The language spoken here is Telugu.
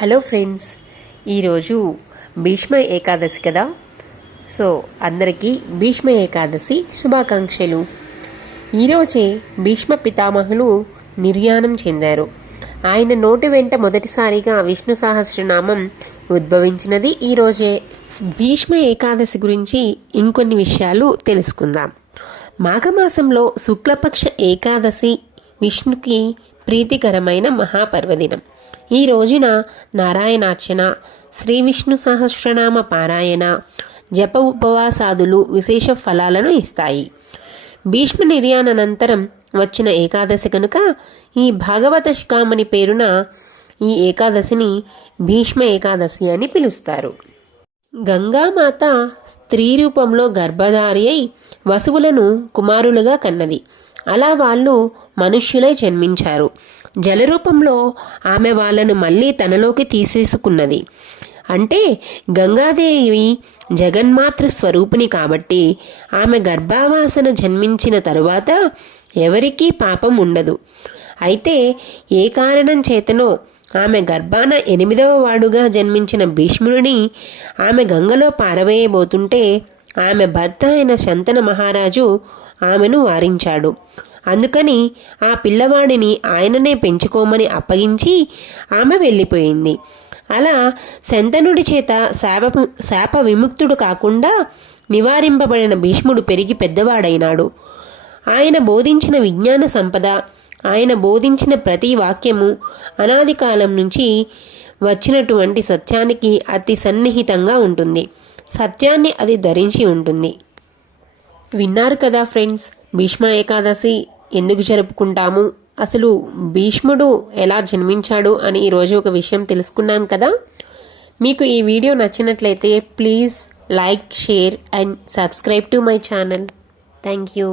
హలో ఫ్రెండ్స్, ఈరోజు భీష్మ ఏకాదశి కదా. సో అందరికీ భీష్మ ఏకాదశి శుభాకాంక్షలు. ఈరోజే భీష్మ పితామహులు నిర్యాణం చెందారు. ఆయన నోటి వెంట మొదటిసారిగా విష్ణు సహస్రనామం ఉద్భవించినది ఈరోజే. భీష్మ ఏకాదశి గురించి ఇంకొన్ని విషయాలు తెలుసుకుందాం. మాఘమాసంలో శుక్లపక్ష ఏకాదశి విష్ణుకి ప్రీతికరమైన మహాపర్వదినం. ఈ రోజున నారాయణార్చన, శ్రీ విష్ణు సహస్రనామ పారాయణ, జప ఉపవాసాదులు విశేష ఫలాలను ఇస్తాయి. భీష్మ నిర్యాణానంతరం వచ్చిన ఏకాదశి కనుక ఈ భాగవత శిఖామణి పేరున ఈ ఏకాదశిని భీష్మ ఏకాదశి అని పిలుస్తారు. గంగామాత స్త్రీ రూపంలో గర్భధారి అయి వసువులను కుమారులుగా కన్నది. అలా వాళ్ళు మనుష్యులై జన్మించారు. జలరూపంలో ఆమె వాళ్ళను మళ్ళీ తనలోకి తీసేసుకున్నది. అంటే గంగాదేవి జగన్మాతృ స్వరూపిణి కాబట్టి ఆమె గర్భావాసన జన్మించిన తరువాత ఎవరికీ పాపం ఉండదు. అయితే ఏ కారణం చేతనో ఆమె గర్భాన 8వ వాడుగా జన్మించిన భీష్ముడిని ఆమె గంగలో పారవేయబోతుంటే ఆమె భర్త అయిన శంతన మహారాజు ఆమెను వారించాడు. అందుకని ఆ పిల్లవాడిని ఆయననే పెంచుకోమని అప్పగించి ఆమె వెళ్ళిపోయింది. అలా శంతనుడి చేత శాప విముక్తుడు కాకుండా నివారింపబడిన భీష్ముడు పెరిగి పెద్దవాడైనాడు. ఆయన బోధించిన విజ్ఞాన సంపద, ఆయన బోధించిన ప్రతి వాక్యము అనాది కాలం నుంచి వచ్చినటువంటి సత్యానికి అతి సన్నిహితంగా ఉంటుంది. సత్యాన్ని అది ధరించి ఉంటుంది. విన్నారు కదా ఫ్రెండ్స్, భీష్మ ఏకాదశి ఎందుకు జరుపుకుంటాము, అసలు భీష్ముడు ఎలా జన్మించాడు అని ఈరోజు ఒక విషయం తెలుసుకున్నాం కదా. మీకు ఈ వీడియో నచ్చినట్లయితే please like, share and subscribe to my channel. Thank you.